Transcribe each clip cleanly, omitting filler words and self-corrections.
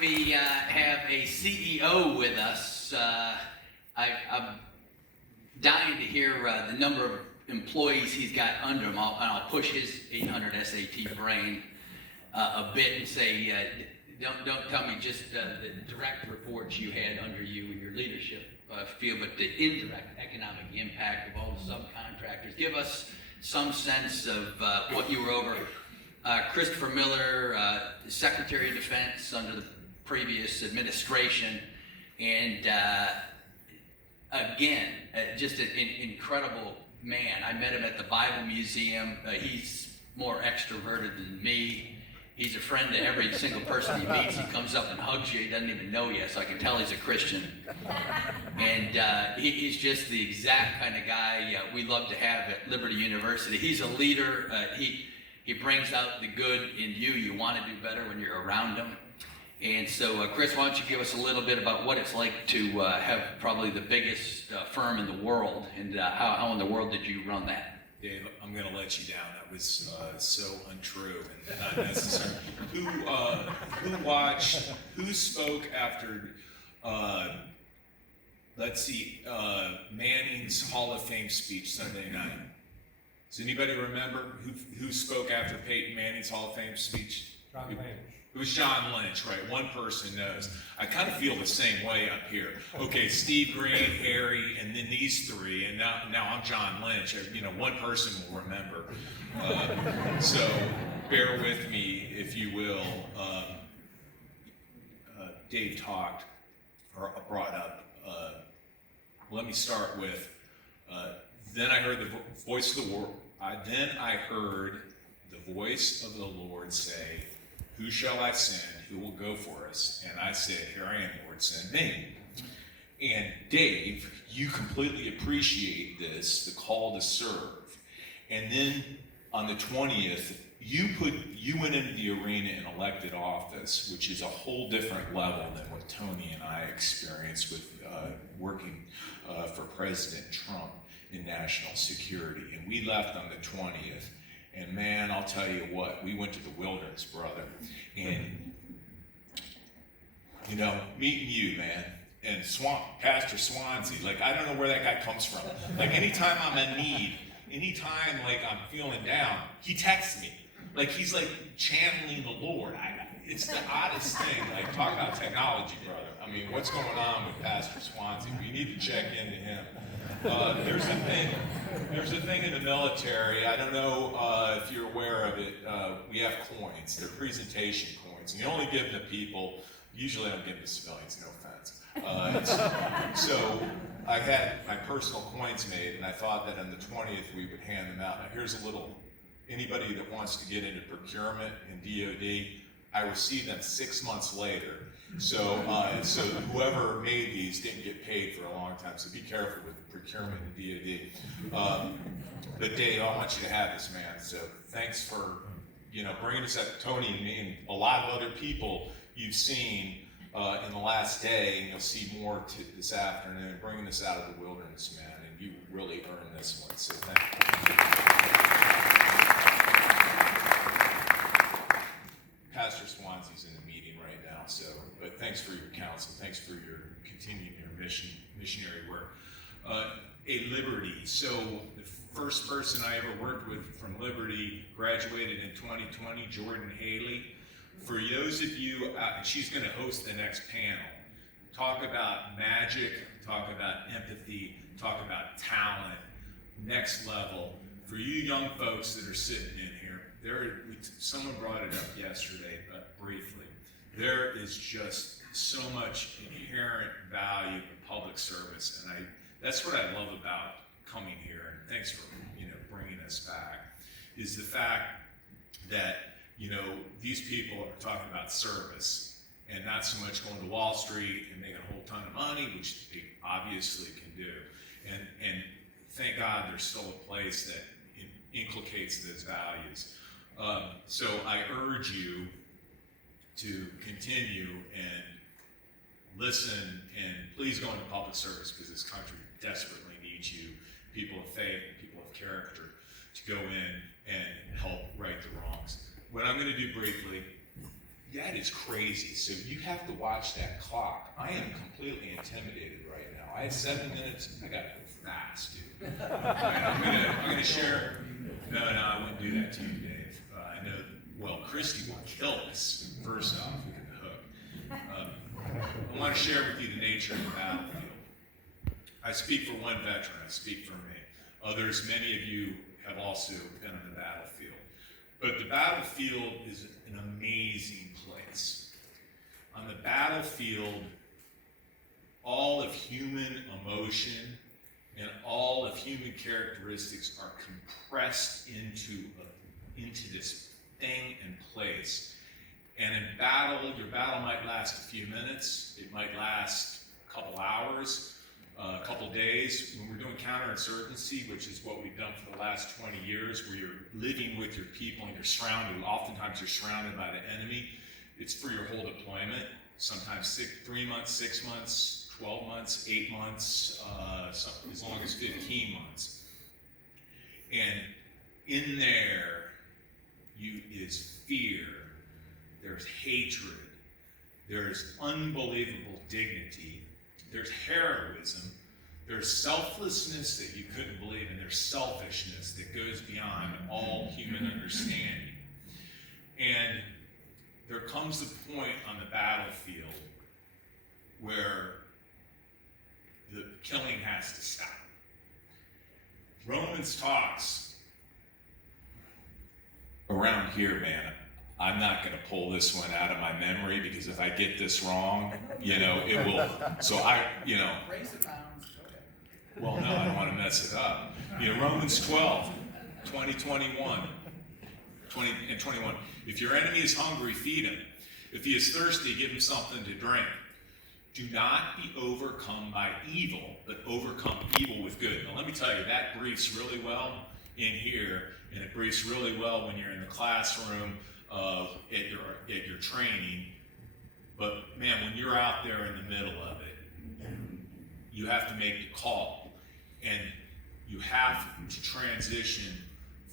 We have a CEO with us. I'm dying to hear the number of employees he's got under him. I'll push his 800 SAT brain a bit and say, don't tell me just the direct reports you had under you in your leadership field, but the indirect economic impact of all the subcontractors. Give us some sense of what you were over. Christopher Miller, Secretary of Defense under the previous administration, and again, just an incredible man. I met him at the Bible Museum. He's more extroverted than me. He's a friend to every single person he meets. He comes up and hugs you. He doesn't even know you, so I can tell he's a Christian. And he's just the exact kind of guy we love to have at Liberty University. He's a leader. He brings out the good in you. You want to do better when you're around him. And so, Chris, why don't you give us a little bit about what it's like to have probably the biggest firm in the world, and how in the world did you run that? Dave, I'm going to let you down. That was so untrue and not necessary. Who spoke after, Manning's Hall of Fame speech Sunday night? Does anybody remember who spoke after Peyton Manning's Hall of Fame speech? John Lynch. It was John Lynch, right? One person knows. I kind of feel the same way up here. Okay, Steve Green, Harry, and then these three, and now I'm John Lynch. One person will remember. So bear with me, if you will. Dave brought up. Let me start with. Then I heard the voice of the Lord. Then I heard the voice of the Lord say, "Who shall I send? Who will go for us?" And I said, "Here I am, Lord, send me." And Dave, you completely appreciate this, the call to serve. And then on the 20th, you went into the arena in elected office, which is a whole different level than what Tony and I experienced with working for President Trump in national security. And we left on the 20th. And man, I'll tell you what, we went to the wilderness, brother. And, meeting you, man, and Pastor Swansea, I don't know where that guy comes from. Anytime I'm in need, anytime, I'm feeling down, he texts me. He's, channeling the Lord. It's the oddest thing. Talk about technology, brother. I mean, what's going on with Pastor Swansea? We need to check into him. There's a thing in the military. I don't know if you're aware of it. We have coins. They're presentation coins. And you only give them to people. Usually I don't give them to civilians, no offense. So I had my personal coins made, and I thought that on the 20th we would hand them out. Now here's a little, anybody that wants to get into procurement in DOD, I received them 6 months later. So whoever made these didn't get paid for a long time, so be careful with procurement in DOD. But Dave, I want you to have this, man. So thanks for bringing us up, Tony and me, and a lot of other people you've seen in the last day, and you'll see more this afternoon, bringing us out of the wilderness, man, and you really earned this one, so thank you. Pastor Swansea's in the meeting right now, but thanks for your counsel, thanks for your continuing your missionary work. A Liberty, so the first person I ever worked with from Liberty graduated in 2020, Jordan Haley. For those of you, she's going to host the next panel. Talk about magic, talk about empathy, talk about talent, next level. For you young folks that are sitting in here, someone brought it up yesterday, but briefly. There is just so much inherent value in public service, and that's what I love about coming here. And thanks for bringing us back. Is the fact that these people are talking about service and not so much going to Wall Street and making a whole ton of money, which they obviously can do. And thank God there's still a place that inculcates those values. So I urge you to continue and listen, and please go into public service, because this country desperately needs you, people of faith, people of character, to go in and help right the wrongs. What I'm going to do briefly that is crazy. So you have to watch that clock. I am completely intimidated right now. I had 7 minutes. I got to go fast, dude. I'm gonna share. No, I wouldn't do that to you, Dave. I know. Well, Christy will kill us. First off, we get the hook. I want to share with you the nature of the battlefield. I speak for one veteran. I speak for me. Others, many of you have also been on the battlefield. But the battlefield is an amazing place. On the battlefield, all of human emotion and all of human characteristics are compressed into this thing and place. And in battle, your battle might last a few minutes. It might last a couple hours. A couple days. When we're doing counterinsurgency, which is what we've done for the last 20 years, where you're living with your people and you're surrounded, oftentimes you're surrounded by the enemy, it's for your whole deployment, sometimes 3 months, 6 months, 12 months, 8 months, as long as 15 months. And in there is fear, there's hatred, there's unbelievable dignity, there's heroism, there's selflessness that you couldn't believe, and there's selfishness that goes beyond all human understanding. And there comes a point on the battlefield where the killing has to stop. Romans talks around here, man. I'm not going to pull this one out of my memory because if I get this wrong, it will. So Raise the bounds. Okay. Well, no, I don't want to mess it up. Romans 12, 21. If your enemy is hungry, feed him. If he is thirsty, give him something to drink. Do not be overcome by evil, but overcome evil with good. Now, let me tell you, that briefs really well in here, and it briefs really well when you're in the classroom at your training. But man, when you're out there in the middle of it, you have to make the call, and you have to transition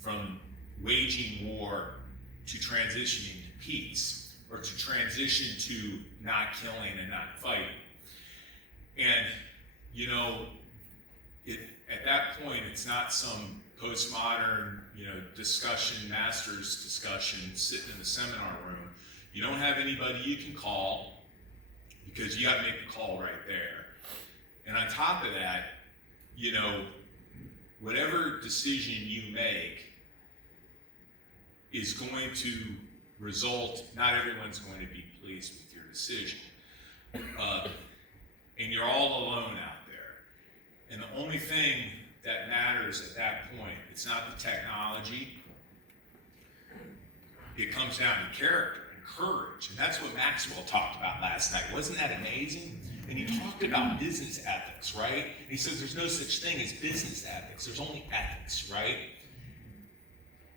from waging war to transitioning to peace, or to transition to not killing and not fighting. And at that point, it's not some postmodern, discussion, master's discussion, sitting in the seminar room. You don't have anybody you can call because you got to make the call right there. And on top of that, whatever decision you make is going to result, not everyone's going to be pleased with your decision. And you're all alone out there. And the only thing that matters at that point, it's not the technology. It comes down to character and courage. And that's what Maxwell talked about last night. Wasn't that amazing? And he talked about business ethics, right? And he says there's no such thing as business ethics. There's only ethics, right?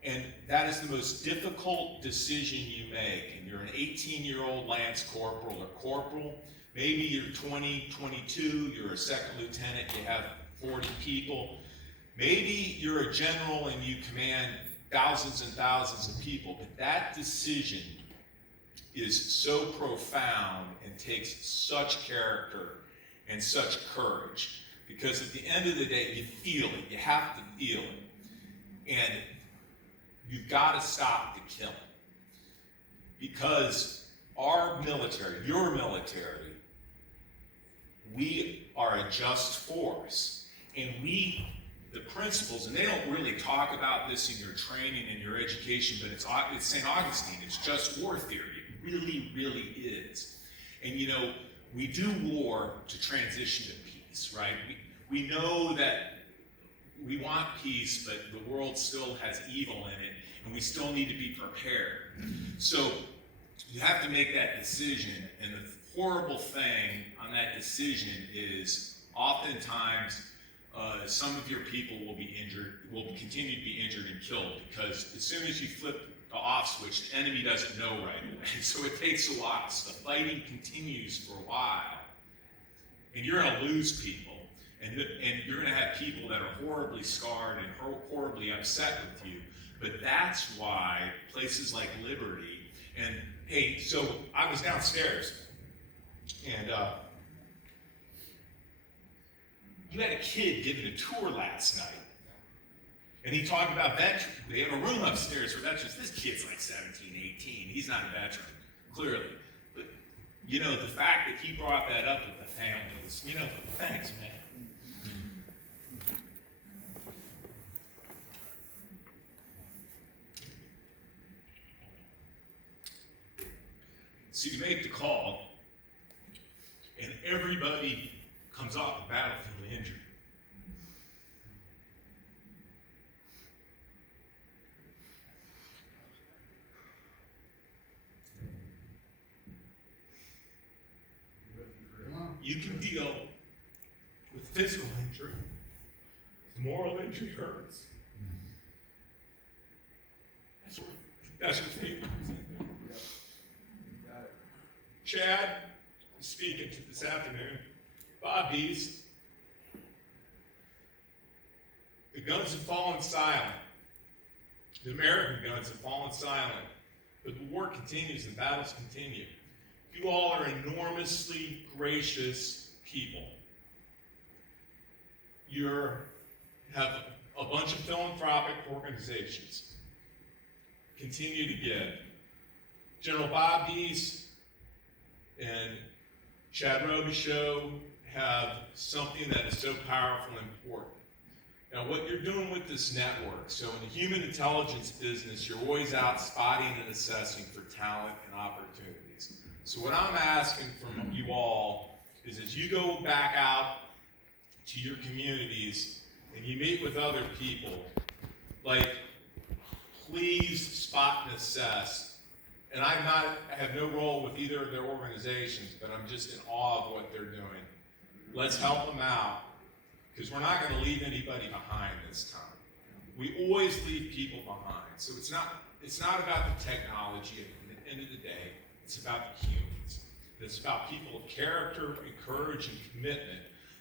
And that is the most difficult decision you make. And you're an 18-year-old lance corporal or corporal. Maybe you're 20, 22, you're a second lieutenant, you have 40 people. Maybe you're a general and you command thousands and thousands of people. But that decision is so profound and takes such character and such courage. Because at the end of the day, you feel it. You have to feel it. And you've got to stop the killing. Because our military, your military, we are a just force. And the principles, and they don't really talk about this in your training and your education, but it's St. Augustine, it's just war theory. It really, really is. And we do war to transition to peace, right? We know that we want peace, but the world still has evil in it, and we still need to be prepared. So you have to make that decision, and the horrible thing on that decision is oftentimes some of your people will be injured, will continue to be injured and killed, because as soon as you flip the off switch, the enemy doesn't know right away. So it takes a while. So the fighting continues for a while, and you're going to lose people, and you're going to have people that are horribly scarred and horribly upset with you. But that's why places like Liberty, and Hey, so I was downstairs, and you had a kid giving a tour last night, and he talked about veterans. They have a room upstairs for veterans. This kid's like 17, 18. He's not a veteran, clearly. But, you know, the fact that he brought that up with the family was, you know, thanks, man. So you make the call, and everybody comes off the battlefield injured. You can deal with physical injury. Moral injury hurts. That's what people. Chad is speaking to this afternoon. Bob East. The guns have fallen silent. The American guns have fallen silent. But the war continues and battles continue. You all are enormously gracious people. You have a bunch of philanthropic organizations. Continue to give. General Bob Dees and Chad Robichaux have something that is so powerful and important. Now, what you're doing with this network, so in the human intelligence business, you're always out spotting and assessing for talent and opportunities. So what I'm asking from you all is as you go back out to your communities and you meet with other people, like, please spot and assess. And I have no role with either of their organizations, but I'm just in awe of what they're doing. Let's help them out, because we're not going to leave anybody behind this time. We always leave people behind. So it's not about the technology at the end of the day. It's about the humans. It's about people of character and courage and commitment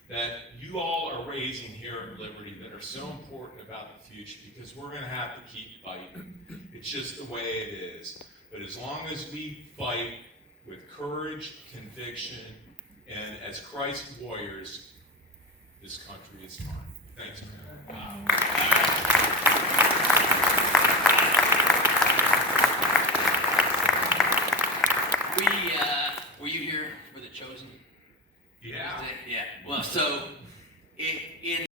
that you all are raising here at Liberty that are so important about the future, because we're going to have to keep fighting. It's just the way it is. But as long as we fight with courage, conviction, and as Christ warriors, this country is fine. Thanks, man.